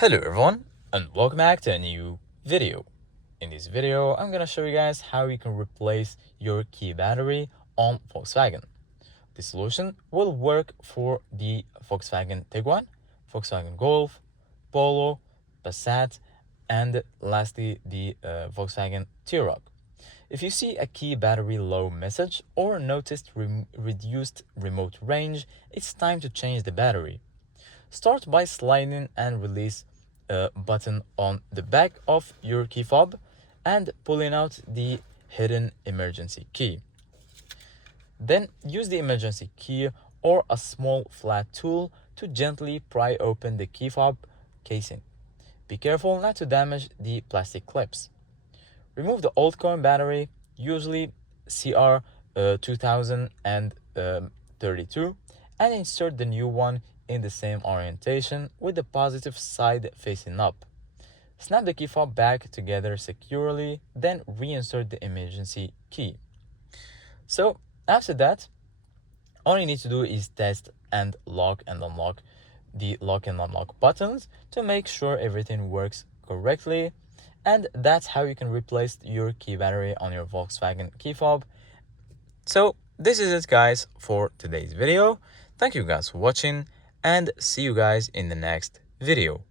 Hello everyone and welcome back to a new video. In this video, I'm gonna show you guys how you can replace your key battery on Volkswagen. The solution will work for the Volkswagen Tiguan, Volkswagen Golf, Polo, Passat, and lastly the Volkswagen Touareg. If you see a key battery low message or noticed reduced remote range, it's time to change the battery. Start by sliding and release a button on the back of your key fob and pulling out the hidden emergency key. Then use the emergency key or a small flat tool to gently pry open the key fob casing. Be careful not to damage the plastic clips. Remove the old coin battery, usually CR 2032, and insert the new one in the same orientation with the positive side facing up. Snap the key fob back together securely, then reinsert the emergency key. So after that, all you need to do is test and lock and unlock the lock and unlock buttons to make sure everything works correctly. And that's how you can replace your key battery on your Volkswagen key fob. So this is it guys for today's video. Thank you guys for watching and see you guys in the next video.